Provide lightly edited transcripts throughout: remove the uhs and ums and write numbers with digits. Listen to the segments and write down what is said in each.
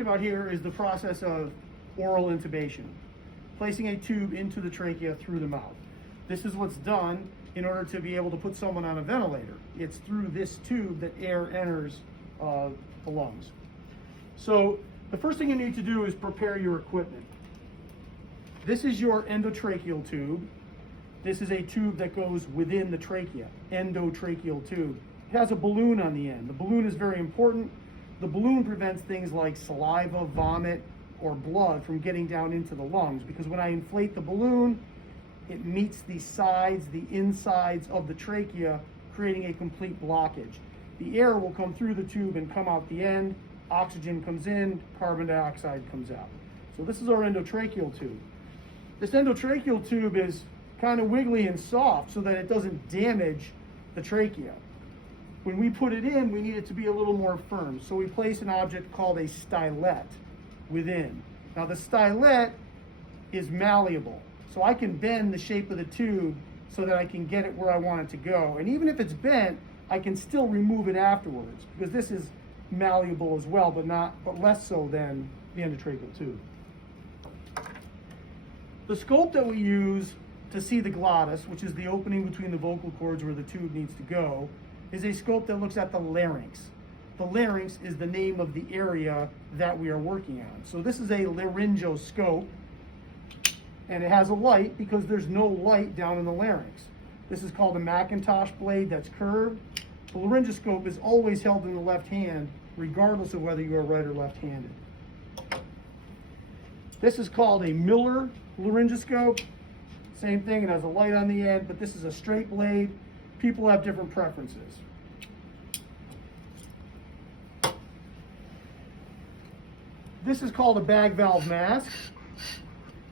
About here is the process of oral intubation, placing a tube into the trachea through the mouth. This is what's done in order to be able to put someone on a ventilator. It's through this tube that air enters the lungs. So the first thing you need to do is prepare your equipment. This is your endotracheal tube. This is a tube that goes within the trachea, endotracheal tube. It has a balloon on the end. The balloon is very important. The balloon prevents things like saliva, vomit, or blood from getting down into the lungs, because when I inflate the balloon, it meets the sides, the insides of the trachea, creating a complete blockage. The air will come through the tube and come out the end. Oxygen comes in, carbon dioxide comes out. So this is our endotracheal tube. This endotracheal tube is kind of wiggly and soft so that it doesn't damage the trachea. When we put it in, we need it to be a little more firm. So we place an object called a stylet within. Now the stylet is malleable. So I can bend the shape of the tube so that I can get it where I want it to go. And even if it's bent, I can still remove it afterwards, because this is malleable as well, but less so than the endotracheal tube. The scope that we use to see the glottis, which is the opening between the vocal cords where the tube needs to go, is a scope that looks at the larynx. The larynx is the name of the area that we are working on. So this is a laryngoscope, and it has a light because there's no light down in the larynx. This is called a Macintosh blade that's curved. The laryngoscope is always held in the left hand, regardless of whether you are right or left-handed. This is called a Miller laryngoscope. Same thing, it has a light on the end, but this is a straight blade. People have different preferences. This is called a bag valve mask.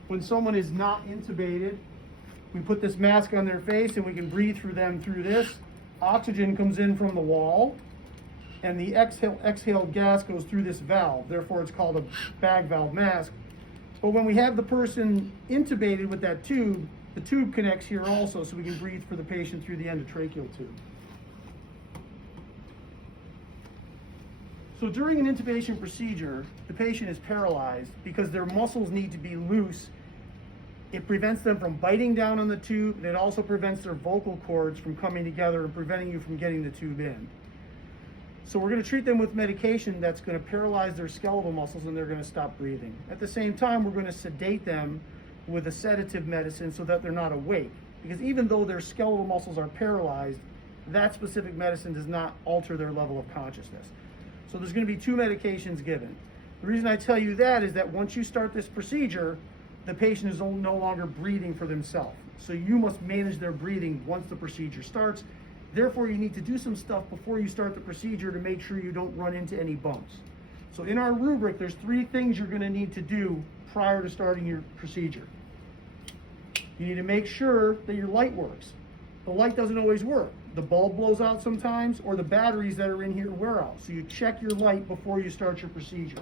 When someone is not intubated, we put this mask on their face and we can breathe through them through this. Oxygen comes in from the wall, and the exhaled gas goes through this valve. Therefore, it's called a bag valve mask. But when we have the person intubated with that tube, the tube connects here also, so we can breathe for the patient through the endotracheal tube. So during an intubation procedure, the patient is paralyzed because their muscles need to be loose. It prevents them from biting down on the tube, and it also prevents their vocal cords from coming together and preventing you from getting the tube in. So we're going to treat them with medication that's going to paralyze their skeletal muscles, and they're going to stop breathing. At the same time, we're going to sedate them with a sedative medicine so that they're not awake. Because even though their skeletal muscles are paralyzed, that specific medicine does not alter their level of consciousness. So there's going to be 2 medications given. The reason I tell you that is that once you start this procedure, the patient is no longer breathing for themselves. So you must manage their breathing once the procedure starts. Therefore, you need to do some stuff before you start the procedure to make sure you don't run into any bumps. So in our rubric, there's 3 things you're going to need to do prior to starting your procedure. You need to make sure that your light works. The light doesn't always work. The bulb blows out sometimes, or the batteries that are in here wear out. So you check your light before you start your procedure.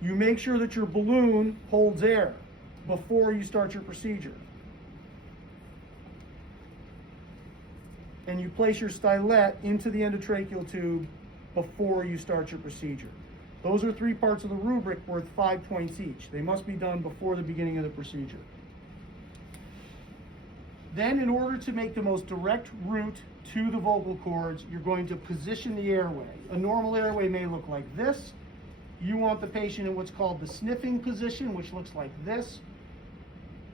You make sure that your balloon holds air before you start your procedure. And you place your stylet into the endotracheal tube before you start your procedure. Those are 3 parts of the rubric worth 5 points each. They must be done before the beginning of the procedure. Then, in order to make the most direct route to the vocal cords, you're going to position the airway. A normal airway may look like this. You want the patient in what's called the sniffing position, which looks like this.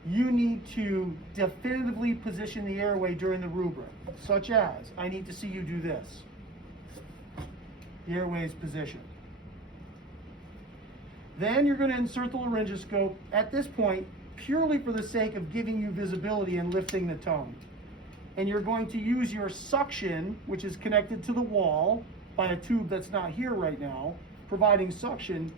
You need to definitively position the airway during the rubric, such as, I need to see you do this. The airway is positioned. Then you're going to insert the laryngoscope at this point, purely for the sake of giving you visibility and lifting the tone. And you're going to use your suction, which is connected to the wall by a tube that's not here right now, providing suction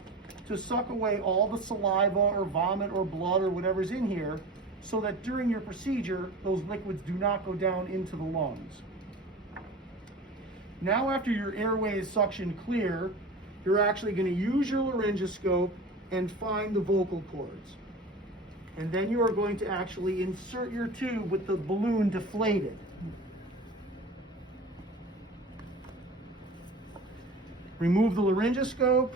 to suck away all the saliva or vomit or blood or whatever's in here, so that during your procedure, those liquids do not go down into the lungs. Now, after your airway is suction clear, you're actually going to use your laryngoscope and find the vocal cords. And then you are going to actually insert your tube with the balloon deflated. remove the laryngoscope,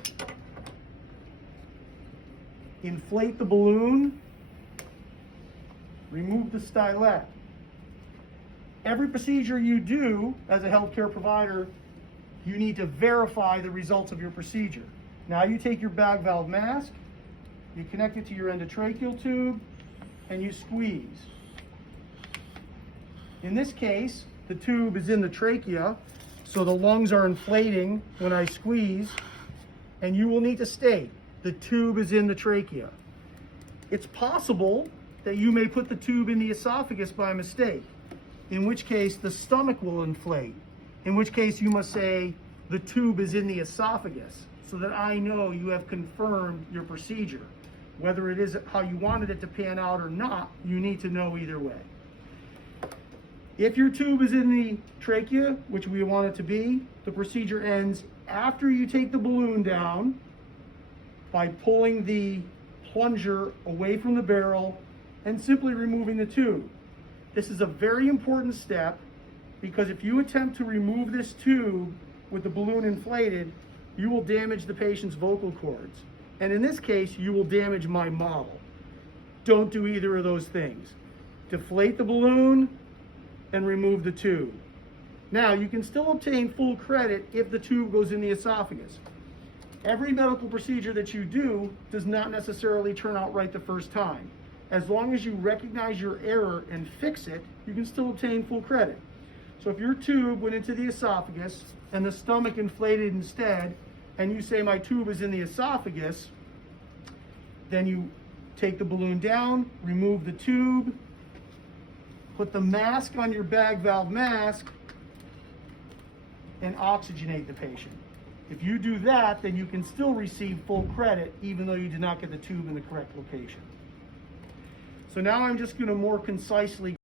inflate the balloon, remove the stylet. Every procedure you do as a healthcare provider, you need to verify the results of your procedure. Now you take your bag valve mask, you connect it to your endotracheal tube, and you squeeze. In this case, the tube is in the trachea, so the lungs are inflating when I squeeze, and you will need to state the tube is in the trachea. It's possible that you may put the tube in the esophagus by mistake, in which case the stomach will inflate, in which case you must say the tube is in the esophagus, so that I know you have confirmed your procedure. Whether it is how you wanted it to pan out or not, you need to know either way. If your tube is in the trachea, which we want it to be, the procedure ends after you take the balloon down by pulling the plunger away from the barrel and simply removing the tube. This is a very important step because if you attempt to remove this tube with the balloon inflated, you will damage the patient's vocal cords. And in this case, you will damage my model. Don't do either of those things. Deflate the balloon and remove the tube. Now, you can still obtain full credit if the tube goes in the esophagus. Every medical procedure that you do does not necessarily turn out right the first time. As long as you recognize your error and fix it, you can still obtain full credit. So if your tube went into the esophagus and the stomach inflated instead, and you say my tube is in the esophagus, then you take the balloon down, remove the tube, put the mask on your bag valve mask, and oxygenate the patient. If you do that, then you can still receive full credit even though you did not get the tube in the correct location. So now I'm just going to more concisely